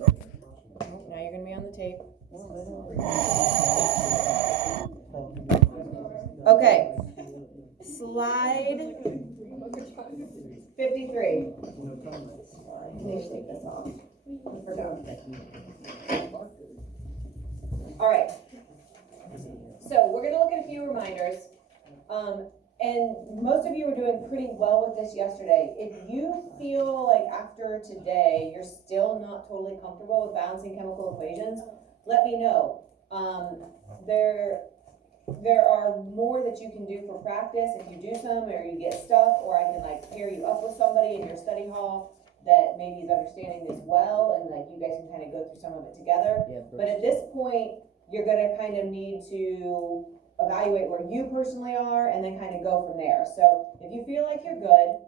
Now you're gonna be on the tape. Okay, slide 53. Please take this off. I forgot. All right. So we're gonna look at a few reminders. And most of you were doing pretty well with this yesterday. If you feel like after today you're still not totally comfortable with balancing chemical equations, let me know. There are more that you can do for practice if you do some or you get stuck, or I can like pair you up with somebody in your study hall that maybe is understanding this well, and like you guys can kind of go through some of it together. Yeah, but at this point, you're gonna kind of need to evaluate where you personally are and then kind of go from there. So if you feel like you're good,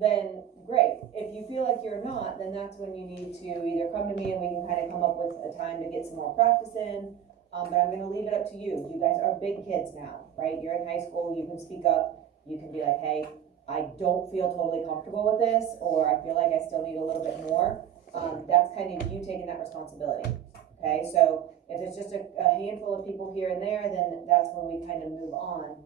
then great. If you feel like you're not, then that's when you need to either come to me and we can kind of come up with a time to get some more practice in. But I'm gonna leave it up to you. You guys are big kids now, right? You're in high school, you can speak up, you can be like, hey, I don't feel totally comfortable with this, or I feel like I still need a little bit more. That's kind of you taking that responsibility, okay? So if it's just a handful of people here and there, then that's when we kind of move on.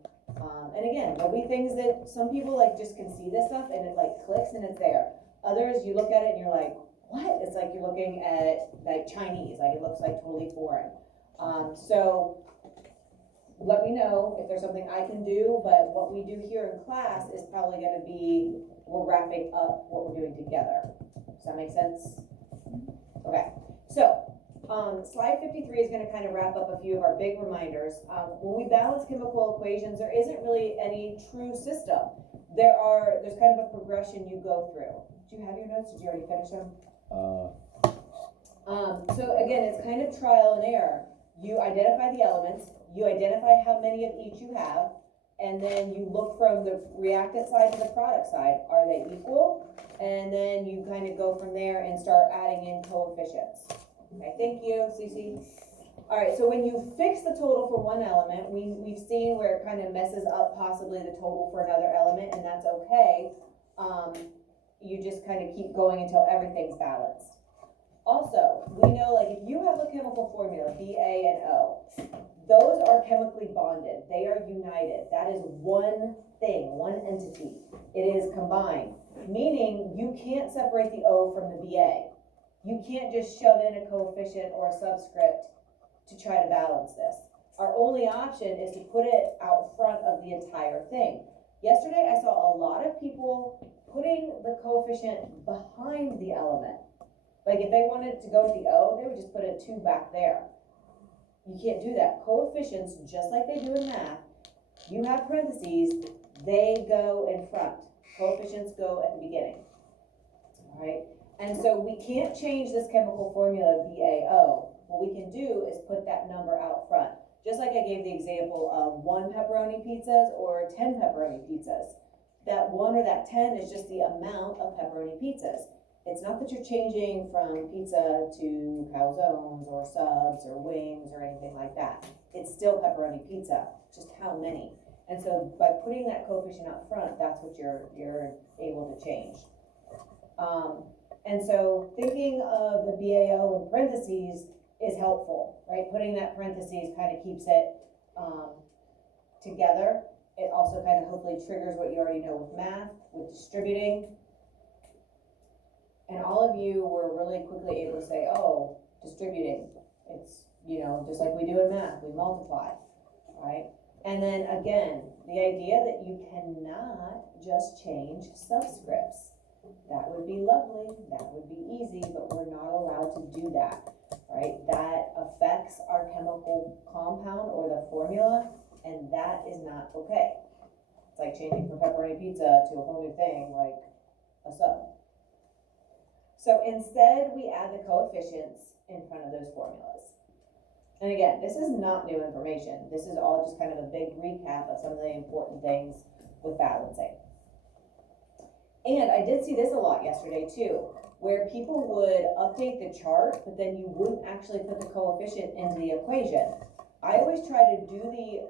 And again, there'll be things that some people like just can see this stuff and it like clicks and it's there. Others, you look at it and you're like, what? It's like you're looking at like Chinese, like it looks like totally foreign. So let me know if there's something I can do, but what we do here in class is probably gonna be, we're wrapping up what we're doing together. Does that make sense? Okay, so slide 53 is gonna kind of wrap up a few of our big reminders. When we balance chemical equations, there isn't really any true system. There's kind of a progression you go through. Do you have your notes? Did you already finish them? So again, it's kind of trial and error. You identify the elements, you identify how many of each you have, and then you look from the reactant side to the product side. Are they equal? And then you kind of go from there and start adding in coefficients. Okay, thank you, Cece. All right, so when you fix the total for one element, we've seen where it kind of messes up possibly the total for another element, and that's okay. You just kind of keep going until everything's balanced. Also, we know like if you have a chemical formula, Ba and O, those are chemically bonded. They are united. That is one thing, one entity. It is combined, meaning you can't separate the O from the Ba. You can't just shove in a coefficient or a subscript to try to balance this. Our only option is to put it out front of the entire thing. Yesterday, I saw a lot of people putting the coefficient behind the element. Like if they wanted to go with the O, they would just put a 2 back there. You can't do that. Coefficients, just like they do in math, you have parentheses, they go in front. Coefficients go at the beginning, all right? And so we can't change this chemical formula BaO. What we can do is put that number out front. Just like I gave the example of 1 pepperoni pizzas or 10 pepperoni pizzas. That 1 or that 10 is just the amount of pepperoni pizzas. It's not that you're changing from pizza to calzones or subs or wings or anything like that. It's still pepperoni pizza, just how many. And so by putting that coefficient out front, that's what you're able to change. And so thinking of the BaO in parentheses is helpful, right? Putting that parentheses kind of keeps it together. It also kind of hopefully triggers what you already know with math, with distributing. And all of you were really quickly able to say, oh, distributing, it's, you know, just like we do in math, we multiply, right? And then again, the idea that you cannot just change subscripts. That would be lovely, that would be easy, but we're not allowed to do that, right? That affects our chemical compound or the formula, and that is not okay. It's like changing from pepperoni pizza to a whole new thing like a sub. So instead, we add the coefficients in front of those formulas. And again, this is not new information. This is all just kind of a big recap of some of the important things with balancing. And I did see this a lot yesterday too, where people would update the chart, but then you wouldn't actually put the coefficient into the equation. I always try to do the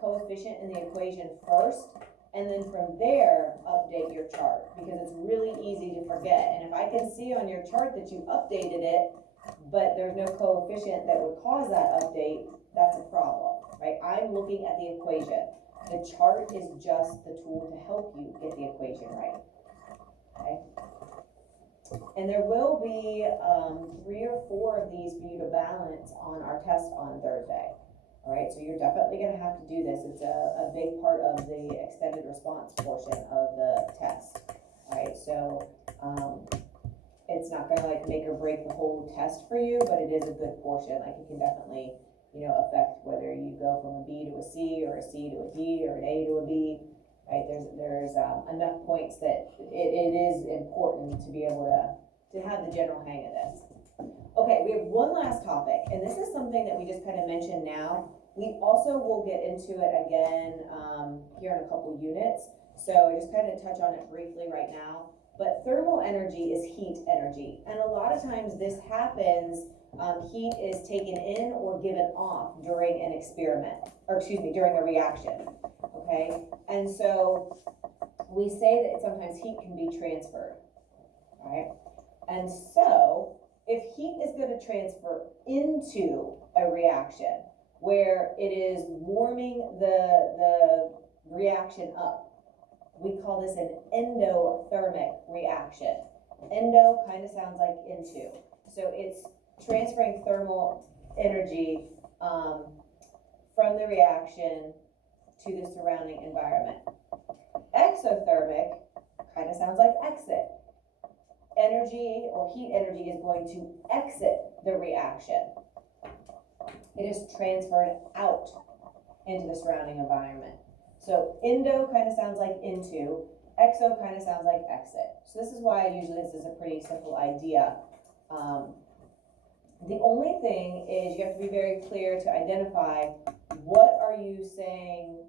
coefficient in the equation first, and then from there, update your chart, because it's really easy to forget. And if I can see on your chart that you updated it, but there's no coefficient that would cause that update, that's a problem, right? I'm looking at the equation. The chart is just the tool to help you get the equation right, okay? And there will be 3 or 4 of these for you to balance on our test on Thursday. All right, so you're definitely going to have to do this. It's a big part of the extended response portion of the test. All right, so it's not going to like make or break the whole test for you, but it is a good portion. Like it can definitely, you know, affect whether you go from a B to a C or a C to a D or an A to a B. Right, there's enough points that it is important to be able to have the general hang of this. Okay, we have one last topic, and this is something that we just kind of mentioned now. We also will get into it again here in a couple units, so I just kind of touch on it briefly right now. But thermal energy is heat energy, and a lot of times this happens, heat is taken in or given off during an experiment, or excuse me, during a reaction, okay? And so we say that sometimes heat can be transferred, right? And so if heat is going to transfer into a reaction where it is warming the reaction up, we call this an endothermic reaction. Endo kind of sounds like into. So it's transferring thermal energy from the reaction to the surrounding environment. Exothermic kind of sounds like exit. Energy or heat energy is going to exit the reaction. It is transferred out into the surrounding environment. So endo kind of sounds like into, exo kind of sounds like exit. So this is why usually this is a pretty simple idea. The only thing is you have to be very clear to identify what are you saying,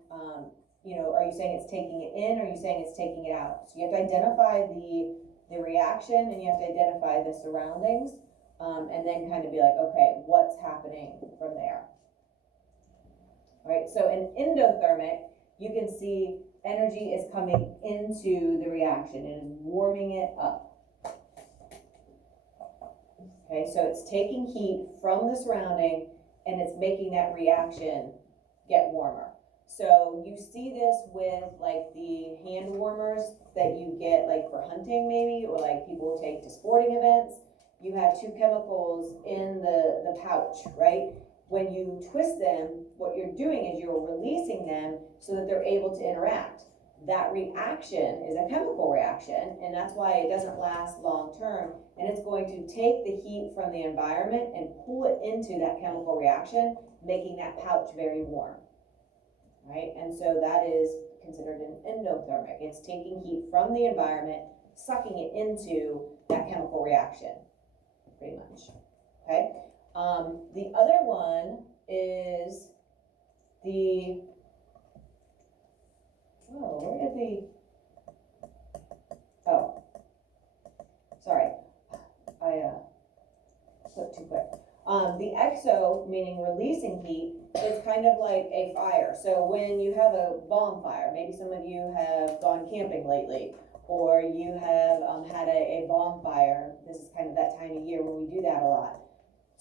you know, are you saying it's taking it in, or are you saying it's taking it out? So you have to identify the reaction, and you have to identify the surroundings, and then kind of be like, okay, what's happening from there? All right, so in endothermic, you can see energy is coming into the reaction and is warming it up. Okay, so it's taking heat from the surrounding and it's making that reaction get warmer. So you see this with like the hand warmers that you get like for hunting maybe, or like people take to sporting events. You have 2 chemicals in the pouch, right? When you twist them, what you're doing is you're releasing them so that they're able to interact. That reaction is a chemical reaction, and that's why it doesn't last long term, and it's going to take the heat from the environment and pull it into that chemical reaction, making that pouch very warm, right? And so that is considered an endothermic. It's taking heat from the environment, sucking it into that chemical reaction, pretty much, okay? The other one is the, sorry, I slipped too quick. The exo, meaning releasing heat, is kind of like a fire. So when you have a bonfire, maybe some of you have gone camping lately, or you have had a bonfire. This is kind of that time of year when we do that a lot.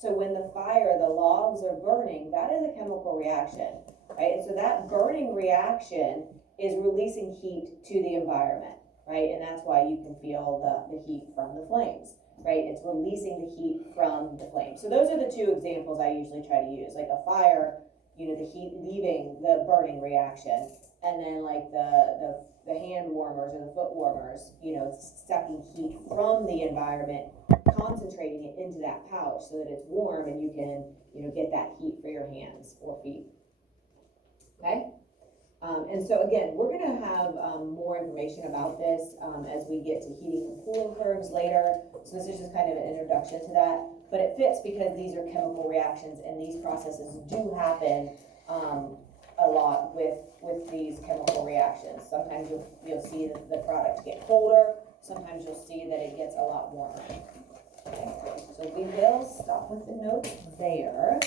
So when the fire, the logs are burning, that is a chemical reaction, right? And so that burning reaction is releasing heat to the environment, right? And that's why you can feel the heat from the flames, right? It's releasing the heat from the flames. So those are the 2 examples I usually try to use, like a fire, you know, the heat leaving the burning reaction, and then like the hand warmers or the foot warmers, you know, sucking heat from the environment, concentrating it into that pouch so that it's warm and you can, you know, get that heat for your hands or feet. Okay? And so again, we're going to have more information about this as we get to heating and cooling curves later. So this is just kind of an introduction to that. But it fits because these are chemical reactions, and these processes do happen a lot with these chemical reactions. Sometimes you'll see the product get colder. Sometimes you'll see that it gets a lot warmer. Okay. So we will stop with the notes there.